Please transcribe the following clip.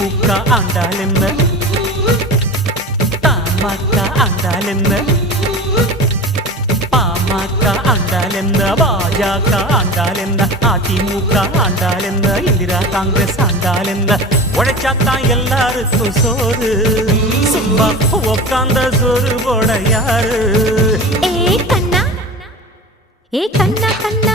திமுக ஆண்டால் என்ன, தமாக ஆண்டால் என்ன, பாமக ஆண்டால் என்ன, பாஜக ஆண்டால் என்ன, அதிமுக ஆண்டால் என்ன, இந்திரா காங்கிரஸ் ஆண்டால் என்ன, உழைச்சாத்தான் எல்லாருக்கும் சோறு, சும்மா உக்காந்த சோறு போட யாரு? ஏ கண்ணா கண்ணா